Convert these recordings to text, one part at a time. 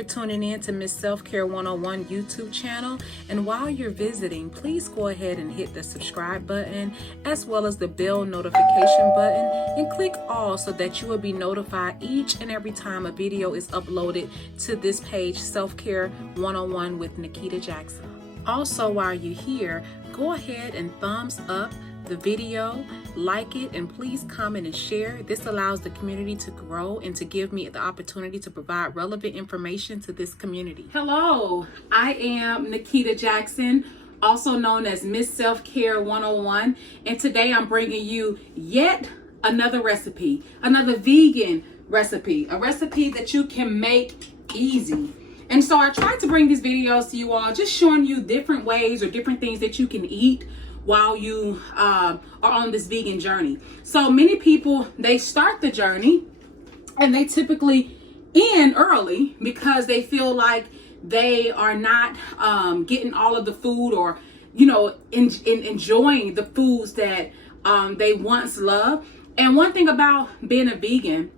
for tuning in to Miss Self-Care 101 YouTube channel. And while you're visiting, please go ahead and hit the subscribe button as well as the bell notification button and click all so that you will be notified each and every time a video is uploaded to this page, Self-Care 101 with Nikkita Jackson. Also, while you're here, go ahead and thumbs up the video, like it, and please comment and share. This allows the community to grow and to give me the opportunity to provide relevant information to this community. Hello, I am Nikkita Jackson, also known as Miss Self-Care 101, and today I'm bringing you yet another recipe, another vegan recipe, a recipe that you can make easy. And so I tried to bring these videos to you all, just showing you different ways or different things that you can eat while you are on this vegan journey. So many people, they start the journey and they typically end early because they feel like they are not getting all of the food or, you know, enjoying the foods that they once loved. And one thing about being a vegan,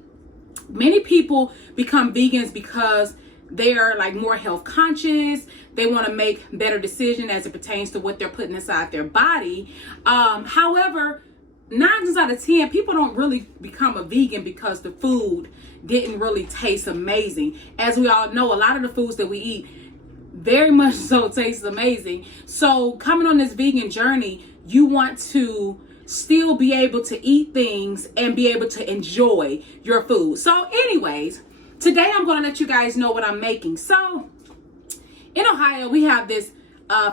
many people become vegans because they are like more health conscious. They want to make better decisions as it pertains to what they're putting inside their body. However, 9 times out of 10, people don't really become a vegan because the food didn't really taste amazing. As we all know, a lot of the foods that we eat very much so taste amazing. So coming on this vegan journey, you want to still be able to eat things and be able to enjoy your food. So anyways, today I'm going to let you guys know what I'm making. So in Ohio, we have this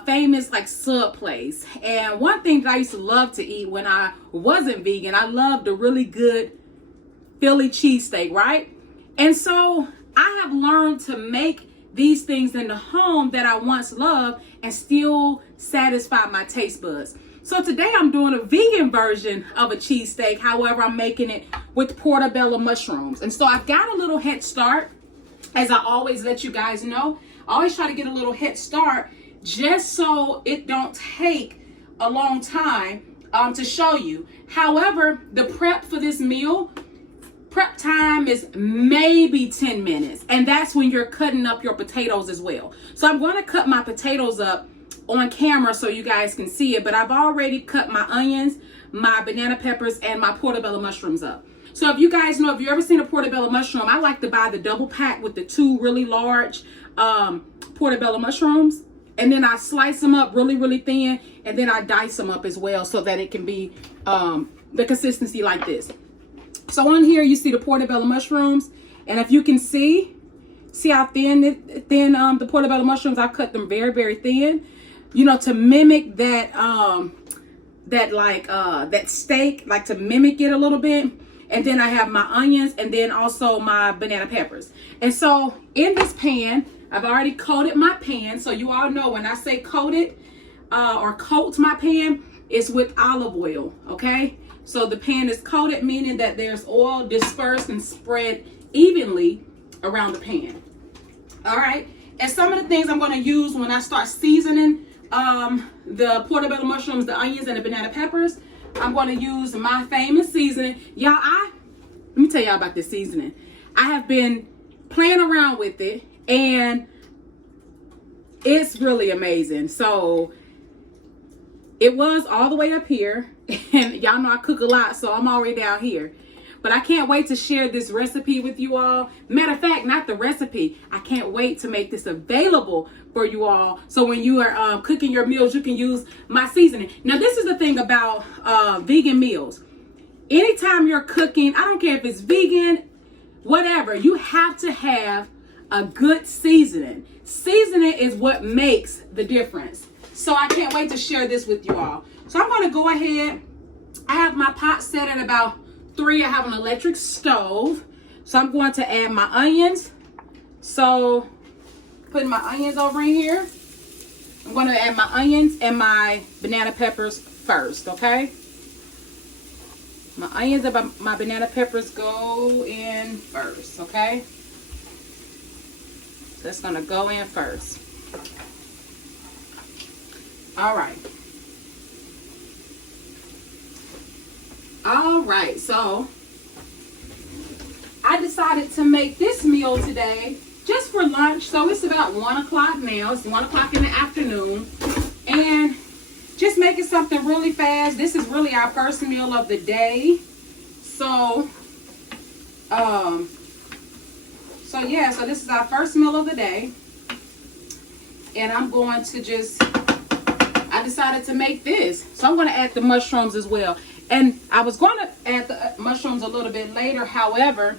famous like sub place. And one thing that I used to love to eat when I wasn't vegan, I loved a really good Philly cheesesteak, right? And so I have learned to make these things in the home that I once loved and still satisfy my taste buds. So today I'm doing a vegan version of a cheesesteak. However, I'm making it with portobello mushrooms. And so I've got a little head start, as I always let you guys know. I always try to get a little head start just so it don't take a long time to show you. However, the prep for this meal, prep time is maybe 10 minutes. And that's when you're cutting up your potatoes as well. So I'm going to cut my potatoes up on camera so you guys can see it, but I've already cut my onions, my banana peppers, and my portobello mushrooms up. So if you guys know, if you've ever seen a portobello mushroom, I like to buy the double pack with the 2 really large portobello mushrooms, and then I slice them up really, really thin, and then I dice them up as well so that it can be the consistency like this. So on here you see the portobello mushrooms, and if you can see how thin the portobello mushrooms, I cut them very, very thin. You know, to mimic that that steak, like to mimic it a little bit. And then I have my onions and then also my banana peppers. And so in this pan, I've already coated my pan. So you all know when I say coated or coat my pan, it's with olive oil, okay? So the pan is coated, meaning that there's oil dispersed and spread evenly around the pan. All right. And some of the things I'm going to use when I start seasoning the portobello mushrooms, the onions, and the banana peppers, I'm going to use my famous seasoning. Y'all, let me tell y'all about this seasoning. I have been playing around with it, and it's really amazing. So it was all the way up here, and y'all know I cook a lot, so I'm already down here. But I can't wait to share this recipe with you all. Matter of fact, not the recipe. I can't wait to make this available for you all. So when you are cooking your meals, you can use my seasoning. Now, this is the thing about vegan meals. Anytime you're cooking, I don't care if it's vegan, whatever, you have to have a good seasoning. Seasoning is what makes the difference. So I can't wait to share this with you all. So I'm going to go ahead. I have my pot set at about 3. I have an electric stove. So I'm going to add my onions. So putting my onions over in here. I'm going to add my onions and my banana peppers first, okay? My onions and my banana peppers go in first, okay? So it's going to go in first. All right. All right, so I decided to make this meal today just just for lunch. So it's about 1 o'clock now. It's 1 o'clock in the afternoon. And just making something really fast. This is really our first meal of the day. So, yeah, so this is our first meal of the day. And I'm going to just, I decided to make this. So I'm going to add the mushrooms as well. And I was going to add the mushrooms a little bit later. However,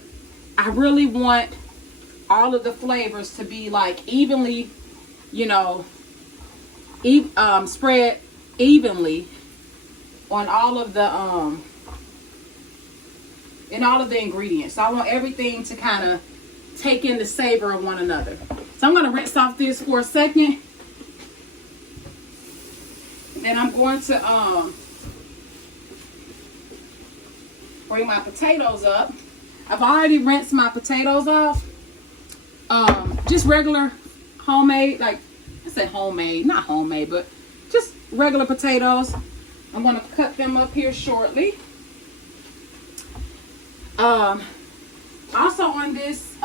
I really want all of the flavors to be like evenly, you know, spread evenly on all of the in all of the ingredients. So I want everything to kind of take in the savor of one another. So I'm going to rinse off this for a second. Then I'm going to bring my potatoes up. I've already rinsed my potatoes off. Just regular homemade, like I say homemade, not homemade, but just regular potatoes. I'm going to cut them up here shortly. Also on this,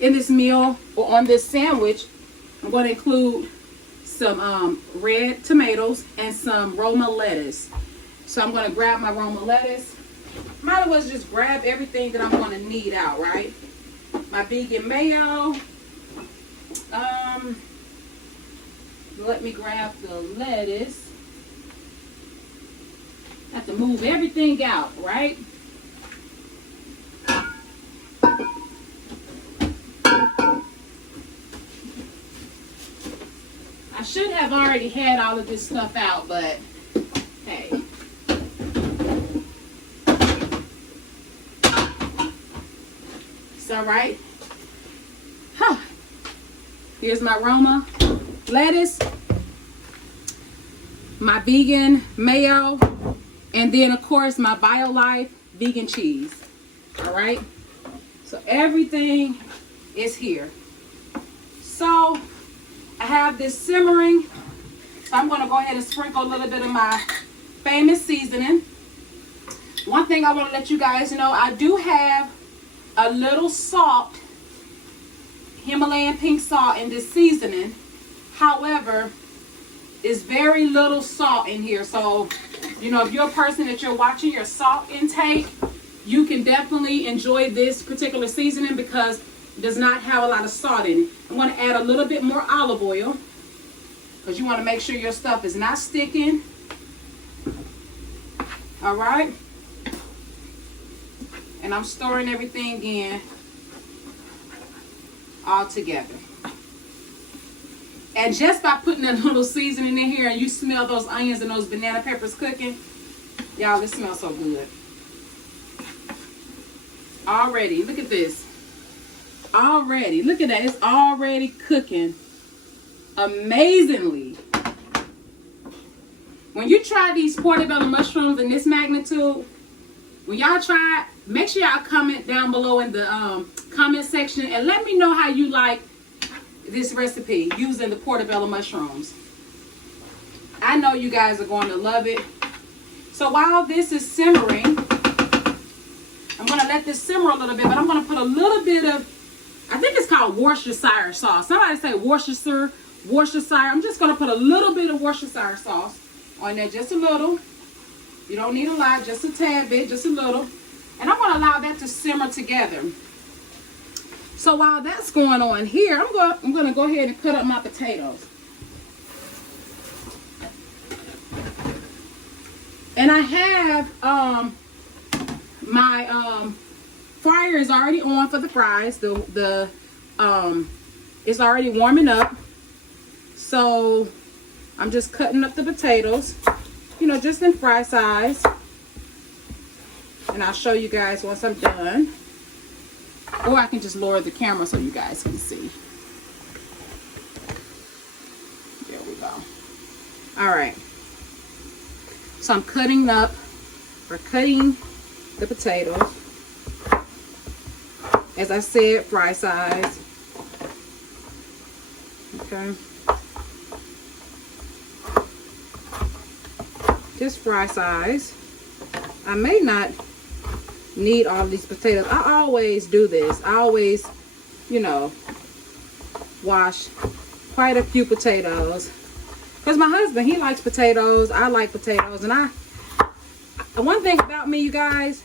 in this meal or on this sandwich, I'm going to include some red tomatoes and some Roma lettuce. So I'm going to grab my Roma lettuce. Might as well just grab everything that I'm going to need out, right? My vegan mayo. Let me grab the lettuce. Have to move everything out, right? I should have already had all of this stuff out, but hey. It's all right. Huh. Here's my Roma lettuce, my vegan mayo, and then of course my BioLife vegan cheese. All right. So everything is here. So I have this simmering. So I'm going to go ahead and sprinkle a little bit of my famous seasoning. One thing I want to let you guys know, I do have a little salt, Himalayan pink salt in this seasoning. However, it's very little salt in here. So, you know, if you're a person that you're watching your salt intake, you can definitely enjoy this particular seasoning because it does not have a lot of salt in it. I'm going to add a little bit more olive oil because you want to make sure your stuff is not sticking. All right. And I'm stirring everything in all together. And just by putting that little seasoning in here and you smell those onions and those banana peppers cooking, y'all, it smells so good. Already, look at this. Already, look at that. It's already cooking amazingly. When you try these portobello mushrooms in this magnitude, when y'all try it, make sure y'all comment down below in the comment section and let me know how you like this recipe using the portobello mushrooms. I know you guys are going to love it. So while this is simmering, I'm going to let this simmer a little bit, but I'm going to put a little bit of, I think it's called Worcestershire sauce. Somebody say Worcestershire. I'm just going to put a little bit of Worcestershire sauce on there, just a little. You don't need a lot, just a tad bit, just a little. And I'm going to allow that to simmer together. So while that's going on here, I'm going to go ahead and cut up my potatoes. And I have my fryer is already on for the fries. It's already warming up. So I'm just cutting up the potatoes, you know, just in fry size. And I'll show you guys once I'm done. Or I can just lower the camera so you guys can see. There we go. All right. So I'm cutting the potatoes. As I said, fry size. Okay. Just fry size. I may not need all these potatoes. I always do this. I always, you know, wash quite a few potatoes. Because my husband, he likes potatoes. I like potatoes. And one thing about me, you guys,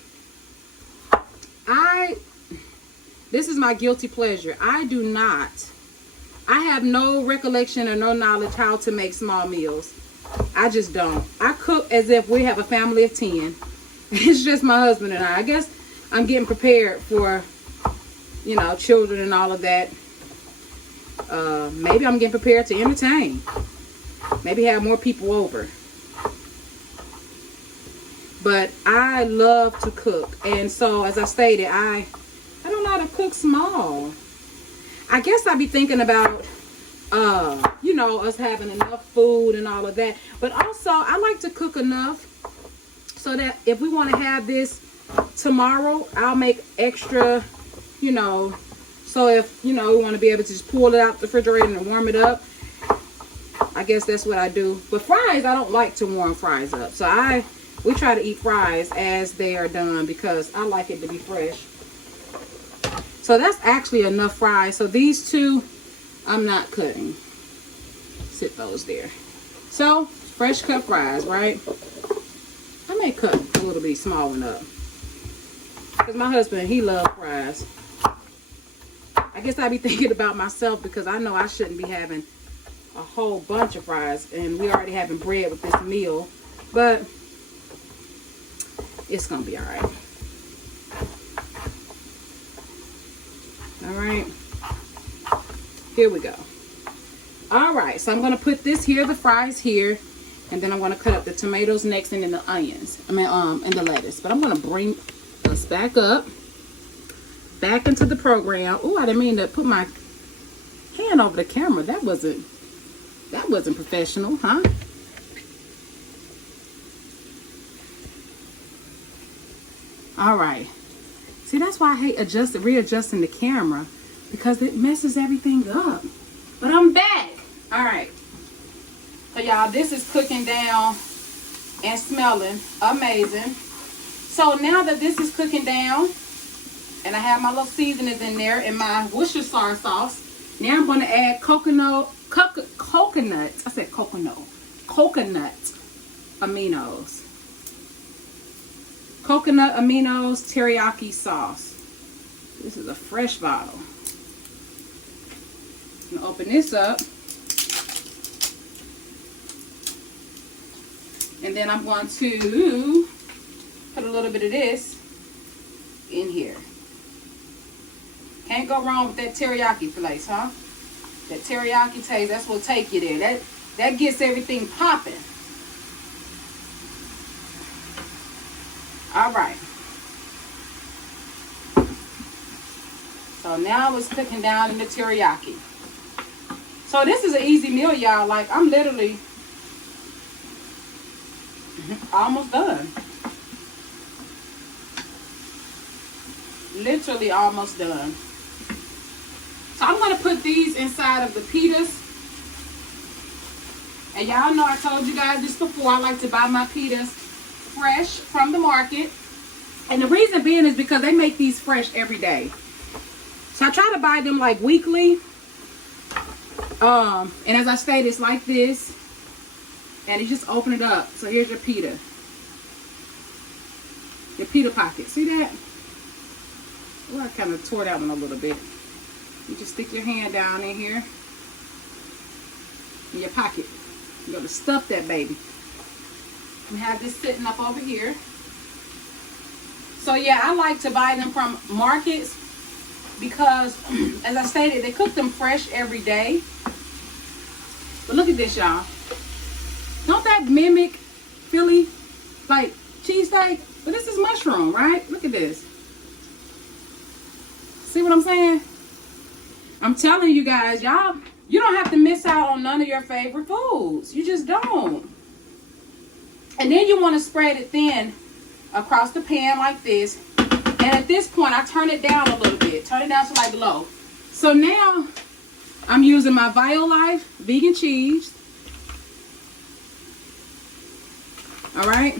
this is my guilty pleasure. I have no recollection or no knowledge how to make small meals. I just don't. I cook as if we have a family of 10. It's just my husband and I guess I'm getting prepared for, you know, children and all of that. Maybe I'm getting prepared to entertain. Maybe have more people over. But I love to cook. And so, as I stated, I don't know how to cook small. I guess I'd be thinking about, you know, us having enough food and all of that. But also, I like to cook enough so that if we want to have this tomorrow, I'll make extra, you know. So if, you know, we want to be able to just pull it out the refrigerator and warm it up, I guess that's what I do. But fries, I don't like to warm fries up. So we try to eat fries as they are done because I like it to be fresh. So that's actually enough fries. So these two, I'm not cutting. Sit those there. So, fresh cut fries, right? I may cut a little bit small one up. Because my husband, he loves fries. I guess I be thinking about myself because I know I shouldn't be having a whole bunch of fries. And we already having bread with this meal. But it's going to be alright. Alright. Here we go. Alright, so I'm going to put this here, the fries here. And then I'm going to cut up the tomatoes next and then the onions. And the lettuce. But I'm going to bring us back up. Back into the program. Oh, I didn't mean to put my hand over the camera. That wasn't professional, huh? Alright. See, that's why I hate readjusting the camera. Because it messes everything up. But I'm back. Alright. So y'all, this is cooking down and smelling amazing. So now that this is cooking down, and I have my little seasonings in there and my Worcestershire sauce, now I'm going to add coconut aminos. Coconut aminos teriyaki sauce. This is a fresh bottle. I'm going to open this up. And then I'm going to put a little bit of this in here. Can't go wrong with that teriyaki place, huh? That teriyaki taste, that's what'll take you there. That gets everything popping. Alright. So now it's cooking down in the teriyaki. So this is an easy meal, y'all. Like, I'm literally almost done. Literally almost done. So I'm going to put these inside of the pitas. And y'all know I told you guys this before. I like to buy my pitas fresh from the market. And the reason being is because they make these fresh every day. So I try to buy them like weekly. And as I stated, it's like this. And you just open it up. So here's your pita. Your pita pocket. See that? Oh, I kind of tore that one a little bit. You just stick your hand down in here. In your pocket. You're going to stuff that baby. We have this sitting up over here. So yeah, I like to buy them from markets because, as I stated, they cook them fresh every day. But look at this, y'all. Don't that mimic Philly, like, cheesesteak? But this is mushroom, right? Look at this. See what I'm saying? I'm telling you guys, y'all, you don't have to miss out on none of your favorite foods. You just don't. And then you want to spread it thin across the pan like this. And at this point, I turn it down a little bit. Turn it down to like low. So now, I'm using my Violife vegan cheese. Alright.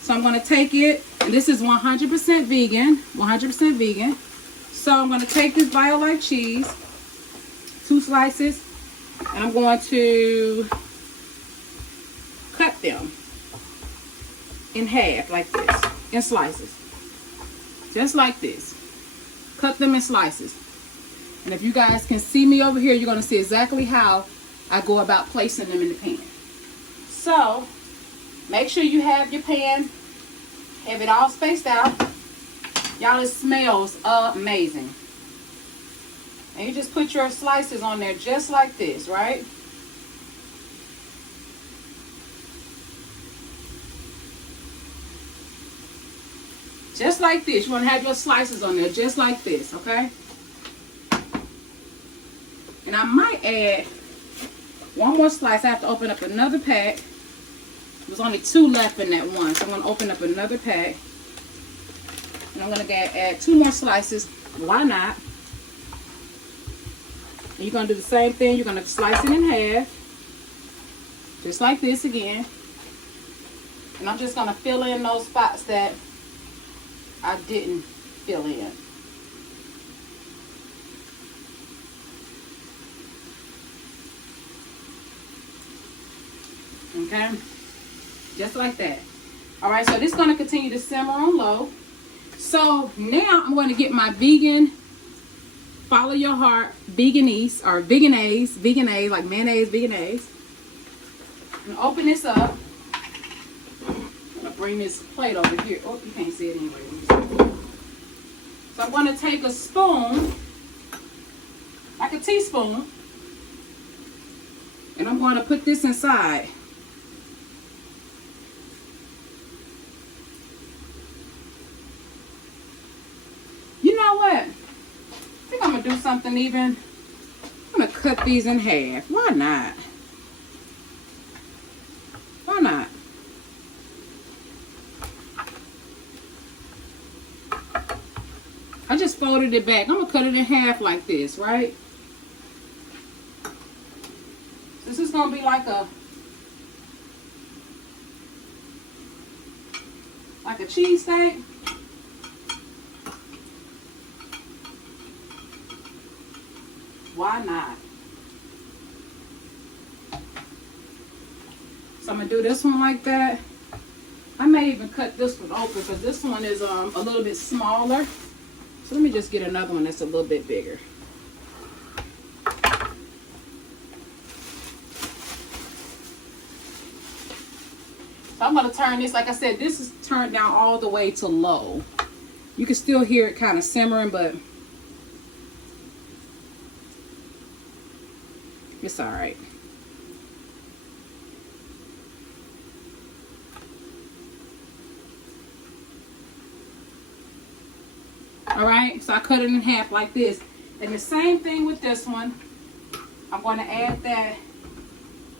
So I'm going to take it. And this is 100% vegan. 100% vegan. So I'm going to take this Violite cheese, 2 slices, and I'm going to cut them in half like this, in slices. Just like this. Cut them in slices. And if you guys can see me over here, you're going to see exactly how I go about placing them in the pan. So, make sure you have your pan, have it all spaced out. Y'all, it smells amazing. And you just put your slices on there just like this, right? Just like this. You want to have your slices on there just like this, okay? And I might add one more slice. I have to open up another pack. There's only 2 left in that one. So I'm going to open up another pack. And I'm going to add 2 more slices. Why not? And you're going to do the same thing. You're going to slice it in half. Just like this again. And I'm just going to fill in those spots that I didn't fill in. Okay? Just like that. Alright, so this is going to continue to simmer on low. So now I'm going to get my vegan, follow your heart, veganese, or veganase, like mayonnaise, veganase. I'm going to open this up. I'm going to bring this plate over here. Oh, you can't see it anyway. So I'm going to take a spoon, like a teaspoon, and I'm going to put this inside. You know what? I think I'm going to do something even. I'm going to cut these in half. Why not? Why not? I just folded it back. I'm going to cut it in half like this, right? This is going to be like a cheesesteak. Why not? So I'm going to do this one like that. I may even cut this one open because this one is a little bit smaller. So let me just get another one that's a little bit bigger. So I'm going to turn this, like I said, this is turned down all the way to low. You can still hear it kind of simmering, but it's all right. All right, so I cut it in half like this. And the same thing with this one. I'm going to add that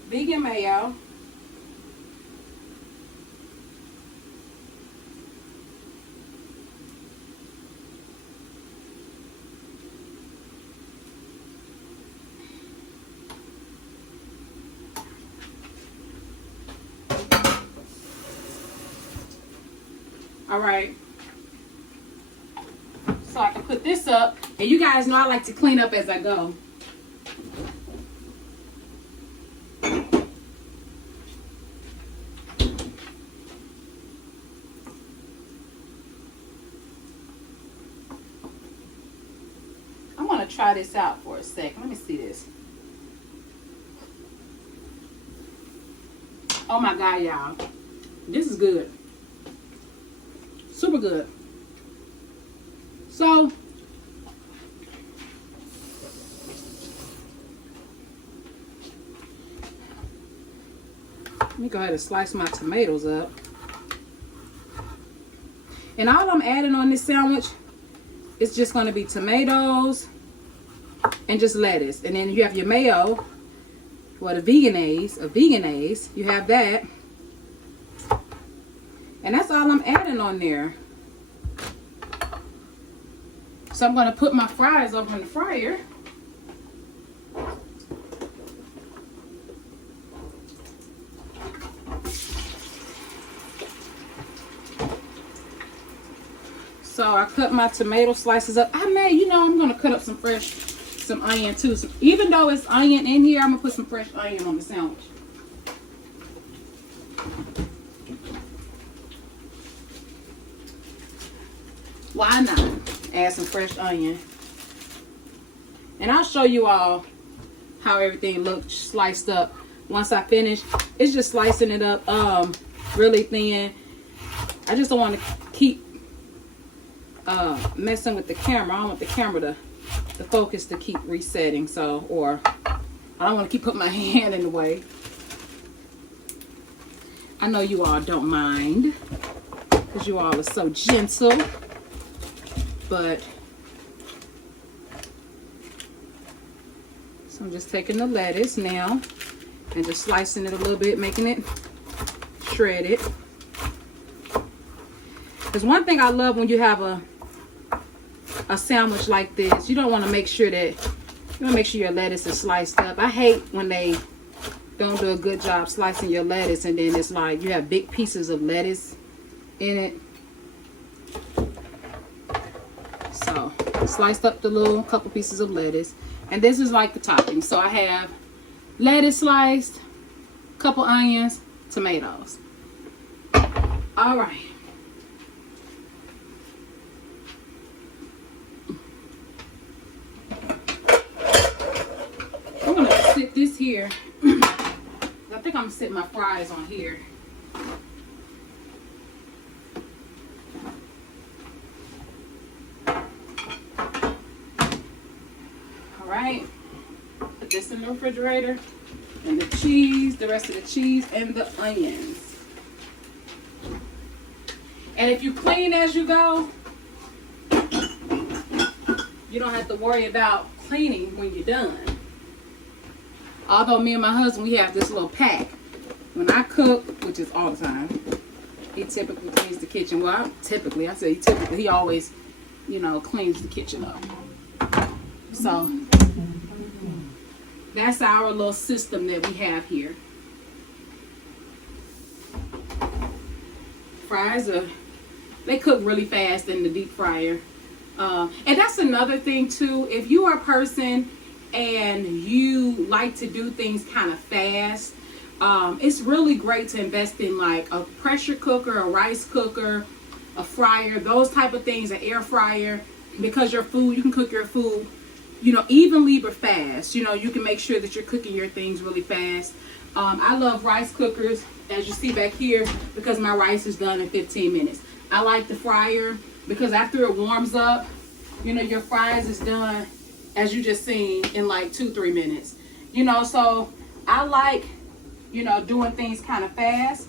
vegan mayo. All right. So I can put this up. And you guys know I like to clean up as I go. I want to try this out for a second. Let me see this. Oh my God, y'all. This is good. Super good. So, let me go ahead and slice my tomatoes up. And all I'm adding on this sandwich is just going to be tomatoes and just lettuce. And then you have your mayo, or the veganase, you have that. And that's all I'm adding on there. So I'm going to put my fries over in the fryer. So I cut my tomato slices up. I'm gonna cut up some onion too. So even though it's onion in here, I'm gonna put some fresh onion on the sandwich. Why not? Add some fresh onion. And I'll show you all how everything looks sliced up once I finish. It's just slicing it up really thin. I just don't want to keep messing with the camera. I don't want the camera the focus to keep resetting. So, or I don't want to keep putting my hand in the way. I know you all don't mind because you all are so gentle. But so I'm just taking the lettuce now and just slicing it a little bit, making it shredded. There's one thing I love when you have a sandwich like this. You don't want to make sure your lettuce is sliced up. I hate when they don't do a good job slicing your lettuce and then it's like you have big pieces of lettuce in it. So sliced up the little couple pieces of lettuce, and this is like the topping. So I have lettuce sliced, couple onions, tomatoes. All right. I'm gonna sit this here. I think I'm gonna sit my fries on here. Right, put this in the refrigerator, and the cheese, the rest of the cheese, and the onions. And if you clean as you go, you don't have to worry about cleaning when you're done. Although me and my husband, we have this little pack. When I cook, which is all the time, he typically cleans the kitchen. Well, he always, cleans the kitchen up. So that's our little system that we have here. Fries they cook really fast in the deep fryer. And that's another thing too. If you are a person and you like to do things kind of fast, it's really great to invest in like a pressure cooker, a rice cooker, a fryer, those type of things, an air fryer, because you can cook your food evenly but fast. You can make sure that you're cooking your things really fast. I love rice cookers, as you see back here, because my rice is done in 15 minutes. I like the fryer because after it warms up, your fries is done, as you just seen, in like 2-3 minutes. So I like, doing things kind of fast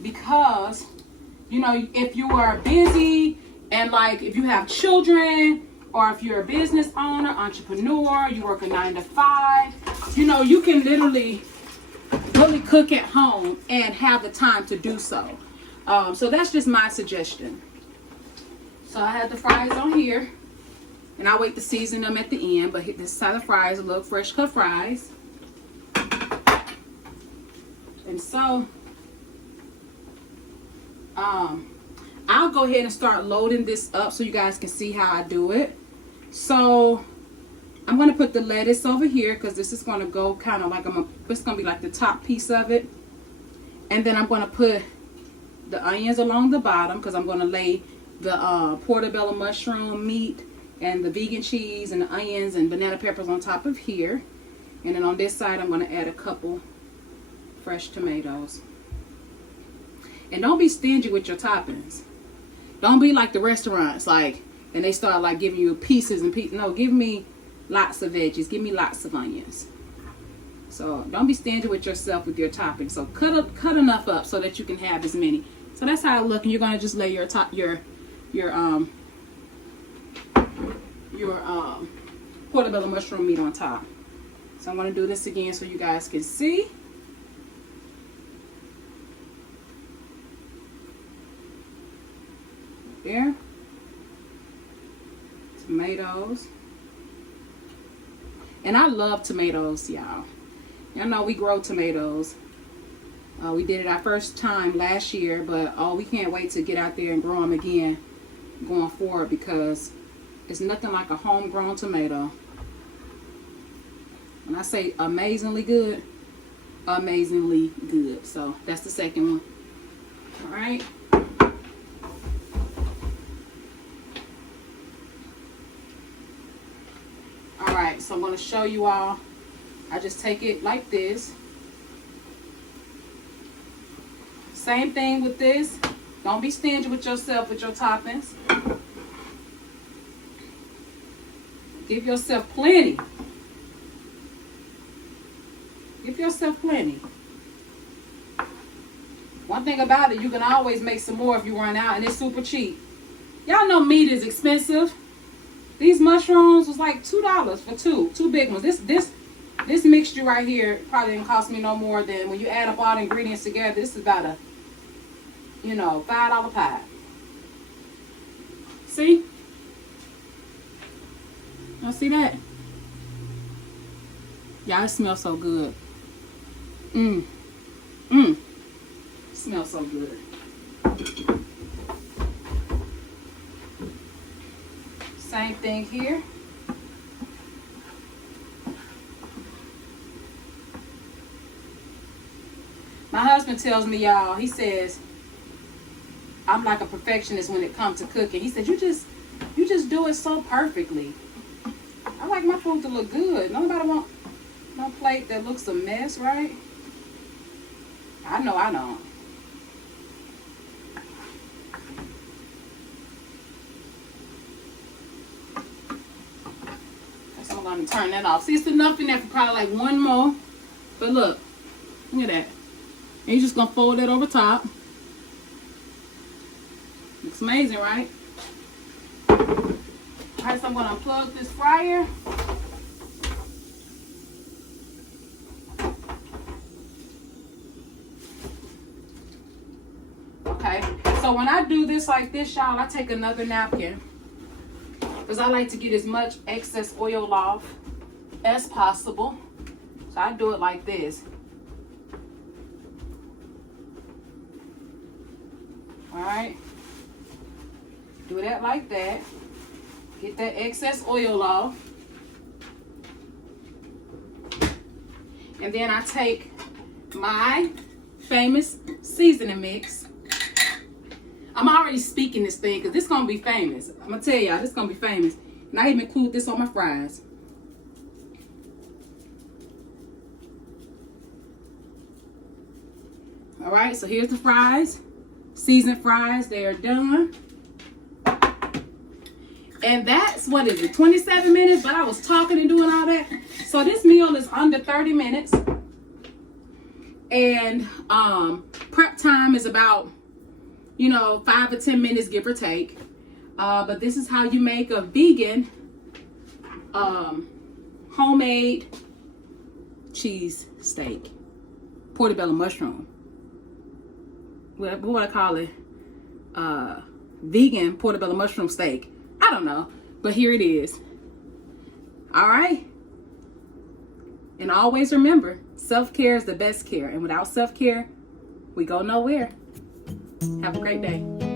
because, if you are busy and like if you have children, or if you're a business owner, entrepreneur, you work a 9 to 5, you can literally really cook at home and have the time to do so. So that's just my suggestion. So I have the fries on here, and I wait to season them at the end, but this side of the fries, a little fresh cut fries. And so, I'll go ahead and start loading this up so you guys can see how I do it. So I'm going to put the lettuce over here because this is going to go kind of like, it's going to be like the top piece of it. And then I'm going to put the onions along the bottom because I'm going to lay the portobello mushroom meat and the vegan cheese and the onions and banana peppers on top of here. And then on this side, I'm going to add a couple fresh tomatoes. And don't be stingy with your toppings. Don't be like the restaurants, and they start like giving you pieces and pieces. No, give me lots of veggies. Give me lots of onions. So don't be stingy with yourself with your toppings. So cut enough up so that you can have as many. So that's how it looks. And you're gonna just lay your portobello mushroom meat on top. So I'm gonna do this again so you guys can see. There. Tomatoes. And I love tomatoes, y'all. Y'all know we grow tomatoes. We did it our first time last year, but we can't wait to get out there and grow them again. going forward, because it's nothing like a homegrown tomato. When I say amazingly good, amazingly good. So that's the second one. All right. All right, so I'm going to show you all. I just take it like this. Same thing with this. Don't be stingy with yourself with your toppings. Give yourself plenty. Give yourself plenty. One thing about it, you can always make some more if you run out, and it's super cheap. Y'all know meat is expensive. These mushrooms was like $2 for two big ones. This mixture right here probably didn't cost me no more than, when you add up all the ingredients together, this is about a, you know, $5 pie. See? Y'all see that? Y'all, it smells so good. It smells so good. Same thing here. My husband tells me, y'all, he says, I'm like a perfectionist when it comes to cooking. He said, you just do it so perfectly. I like my food to look good. Nobody want no plate that looks a mess, right? I know I don't. So I'm going to turn that off. See, it's enough in there for probably like one more. But look at that. And you're just going to fold that over top. Looks amazing, right? Alright, so I'm going to unplug this fryer. Okay, so when I do this like this, y'all, I take another napkin, because I like to get as much excess oil off as possible. So I do it like this. Alright, do that like that. Get that excess oil off. And then I take my famous seasoning mix. I'm already speaking this thing because this is going to be famous. I'm going to tell y'all, this is going to be famous. And I even include this on my fries. Alright, so here's the fries. Seasoned fries, they are done. And that's, what is it, 27 minutes? But I was talking and doing all that. So this meal is under 30 minutes. And prep time is about, 5 or 10 minutes, give or take. But this is how you make a vegan homemade cheese steak. Portobello mushroom. What do I call it? Vegan portobello mushroom steak. I don't know, but here it is. All right. And always remember, self-care is the best care. And without self-care, we go nowhere. Have a great day.